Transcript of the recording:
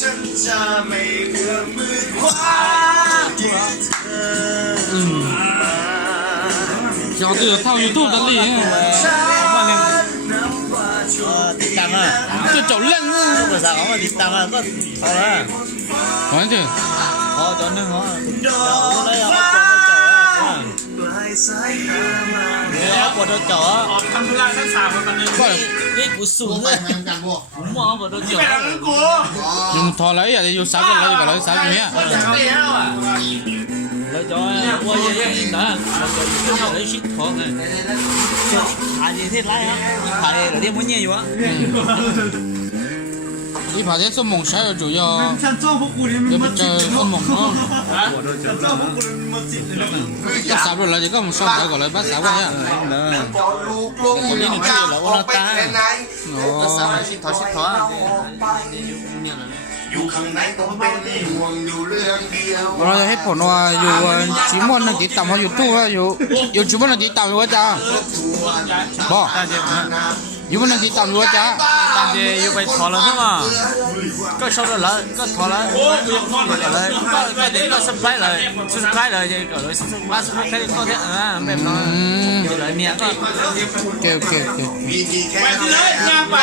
ฉันจะไม่เอื้อมมือคว้า小队有套 YouTube 的厉害，ติดตังค์อ่ะ这走愣啊， ภาษาของมันติดตังค์อ่ะก็เอาละ完全พอจนนึงเหรอ ดอกฟ้าปลายสายตามา เดี๋ยวปวดเจาะ ออกทำธุระทั้ง3คนตอนนี้ 快， นี่กูสูงเลยกูมองปวดเจาะ ไปทางนั้นกู 用拖来呀，有啥个来个来啥个呀？ จากแล้วอ่ะ แล้วจอยว่าอย่างนี้นะมันจะขึ้นมาเลยชิดของไงขาดีที่ไรฮะขาดีเราเรียกมันเนี่ยอยู่อ่ะ一把这做猛啥要主要，ฉันจ้องพวกกูนี่มัน 要不 มาจิ 这 ตเลย 做猛啊， ฉันจ้องพวกกูนี่มันมาจิตเลย 这啥不来这个我们上台过来把啥个呀？ ก่อนลูกลงเดี๋ยวก้าวออกไปแค่ไหน ก็สามชิดถอชิดถอ อยู่ข้างในต้องเป็นห่วงอยู่เรื่องเดียว เราจะให้ผลว่าอยู่จีมอนนั่นติดตามเขาอยู่ตู้ว่าอยู่จีมอนนั่นติดตามอยู่ว่าจ้าบ่อยู่มันนั่นติดตามอยู่ว่าจ้า 但是又被拖了是嘛？ก็收了人，ก็拖了，了，ก็เด็กก็สบายเลยสุดท้ายเลยก็เลยมาสุดท้ายก็ได้แบบนั้นเลยเมียก็ โอเคโอเคโอเค มีกี่แค่ ไปเลยย่างไป